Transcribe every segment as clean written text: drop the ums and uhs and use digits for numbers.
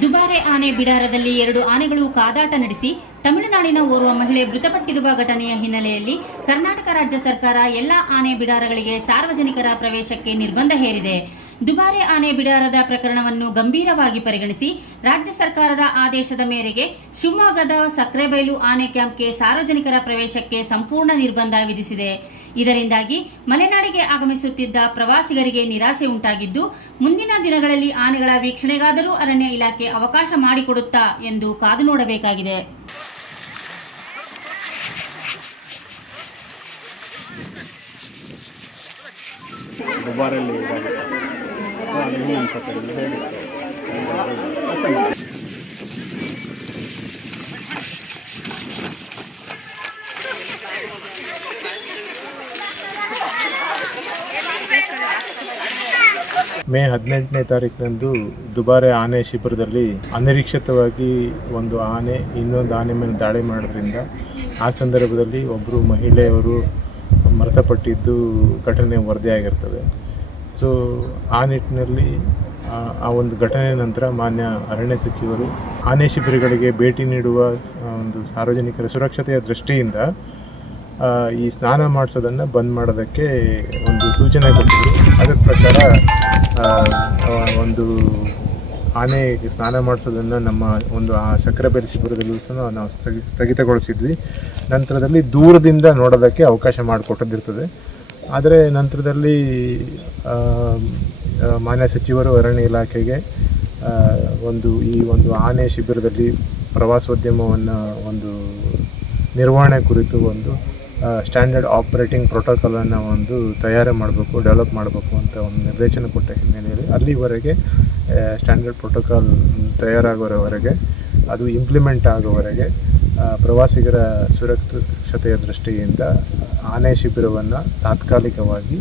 ದುಬಾರೆ ಆನೆ ಬಿಡಾರದಲ್ಲಿ 2 ಆನೆಗಳು ಕಾದಾಟ ನಡೆಸಿ ತಮಿಳುನಾಡಿನ ಓರ್ವ ಮಹಿಳೆ ಮೃತಪಟ್ಟಿರುವ ಘಟನೆಯ ಹಿನ್ನೆಲೆಯಲ್ಲಿ ಕರ್ನಾಟಕ ರಾಜ್ಯ ಸರ್ಕಾರ ಎಲ್ಲ ಆನೆ ಬಿಡಾರಗಳಿಗೆ ಸಾರ್ವಜನಿಕರ ಪ್ರವೇಶಕ್ಕೆ ನಿರ್ಬಂಧ ಹೇರಿದೆ. ದುಬಾರೆ ಆನೆ ಬಿಡಾರದ ಪ್ರಕರಣವನ್ನು ಗಂಭೀರವಾಗಿ ಪರಿಗಣಿಸಿ ರಾಜ್ಯ ಸರ್ಕಾರದ ಆದೇಶದ ಮೇರೆಗೆ ಶಿವಮೊಗ್ಗದ ಸಕ್ರೆಬೈಲು ಆನೆ ಕ್ಯಾಂಪ್ಗೆ ಸಾರ್ವಜನಿಕರ ಪ್ರವೇಶಕ್ಕೆ ಸಂಪೂರ್ಣ ನಿರ್ಬಂಧ ವಿಧಿಸಿದೆ. ಇದರಿಂದಾಗಿ ಮಲೆನಾಡಿಗೆ ಆಗಮಿಸುತ್ತಿದ್ದ ಪ್ರವಾಸಿಗರಿಗೆ ನಿರಾಸೆ ಉಂಟಾಗಿದ್ದು, ಮುಂದಿನ ದಿನಗಳಲ್ಲಿ ಆನೆಗಳ ವೀಕ್ಷಣೆಗಾದರೂ ಅರಣ್ಯ ಇಲಾಖೆ ಅವಕಾಶ ಮಾಡಿಕೊಡುತ್ತಾ ಎಂದು ಕಾದು ನೋಡಬೇಕಾಗಿದೆ. ಮೇ 18ನೇ ತಾರೀಕಿನಂದು ದುಬಾರೆ ಆನೆ ಶಿಬಿರದಲ್ಲಿ ಅನಿರೀಕ್ಷಿತವಾಗಿ ಒಂದು ಆನೆ ಇನ್ನೊಂದು ಆನೆ ಮೇಲೆ ದಾಳಿ ಮಾಡೋದ್ರಿಂದ ಆ ಸಂದರ್ಭದಲ್ಲಿ ಒಬ್ಬರು ಮಹಿಳೆಯವರು ಮೃತಪಟ್ಟಿದ್ದು ಘಟನೆ ವರದಿಯಾಗಿರ್ತದೆ. ಸೊ ಆ ನಿಟ್ಟಿನಲ್ಲಿ ಆ ಒಂದು ಘಟನೆ ನಂತರ ಮಾನ್ಯ ಅರಣ್ಯ ಸಚಿವರು ಆನೆ ಶಿಬಿರಗಳಿಗೆ ಭೇಟಿ ನೀಡುವ ಒಂದು ಸಾರ್ವಜನಿಕರ ಸುರಕ್ಷತೆಯ ದೃಷ್ಟಿಯಿಂದ ಈ ಸ್ನಾನ ಮಾಡಿಸೋದನ್ನು ಬಂದ್ ಮಾಡೋದಕ್ಕೆ ಒಂದು ಸೂಚನೆ ಕೊಟ್ಟಿದ್ರು. ಅದರ ಪ್ರಕಾರ ಒಂದು ಆನೆ ಸ್ನಾನ ಮಾಡಿಸೋದನ್ನು ನಮ್ಮ ಒಂದು ಆ ಸಕ್ರೆಬೈಲು ಶಿಬಿರದಲ್ಲೂ ಸಹ ನಾವು ಸ್ಥಗಿತಗೊಳಿಸಿದ್ವಿ. ನಂತರದಲ್ಲಿ ದೂರದಿಂದ ನೋಡೋದಕ್ಕೆ ಅವಕಾಶ ಮಾಡಿಕೊಟ್ಟಿರ್ತದೆ. ಆದರೆ ನಂತರದಲ್ಲಿ ಮಾನ್ಯ ಸಚಿವರು ಅರಣ್ಯ ಇಲಾಖೆಗೆ ಈ ಒಂದು ಆನೆ ಶಿಬಿರದಲ್ಲಿ ಪ್ರವಾಸೋದ್ಯಮವನ್ನು ಒಂದು ನಿರ್ವಹಣೆ ಕುರಿತು ಒಂದು ಸ್ಟ್ಯಾಂಡರ್ಡ್ ಆಪರೇಟಿಂಗ್ ಪ್ರೋಟೋಕಾಲನ್ನು ಒಂದು ತಯಾರು ಮಾಡಬೇಕು, ಡೆವಲಪ್ ಮಾಡಬೇಕು ಅಂತ ಒಂದು ನಿರ್ದೇಶನ ಕೊಟ್ಟ ಹಿನ್ನೆಲೆಯಲ್ಲಿ ಅಲ್ಲಿವರೆಗೆ ಸ್ಟ್ಯಾಂಡರ್ಡ್ ಪ್ರೋಟೋಕಾಲ್ ತಯಾರಾಗೋವರೆಗೆ ಅದು ಇಂಪ್ಲಿಮೆಂಟ್ ಆಗೋವರೆಗೆ ಪ್ರವಾಸಿಗರ ಸುರಕ್ಷತೆಯ ದೃಷ್ಟಿಯಿಂದ ಆನೆ ಶಿಬಿರವನ್ನು ತಾತ್ಕಾಲಿಕವಾಗಿ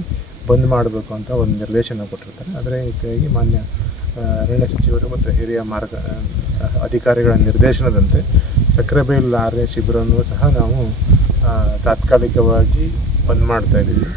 ಬಂದ್ ಮಾಡಬೇಕು ಅಂತ ಒಂದು ನಿರ್ದೇಶನ ಕೊಟ್ಟಿರ್ತಾರೆ. ಅದರ ರೀತಿಯಾಗಿ ಮಾನ್ಯ ಅರಣ್ಯ ಸಚಿವರು ಮತ್ತು ಹಿರಿಯ ಅಧಿಕಾರಿಗಳ ನಿರ್ದೇಶನದಂತೆ ಸಕ್ರೆಬೈಲು ಆನೆ ಶಿಬಿರವನ್ನು ಸಹ ನಾವು ತಾತ್ಕಾಲಿಕವಾಗಿ ಬಂದ್ ಮಾಡ್ತಾ ಇದ್ದೀವಿ.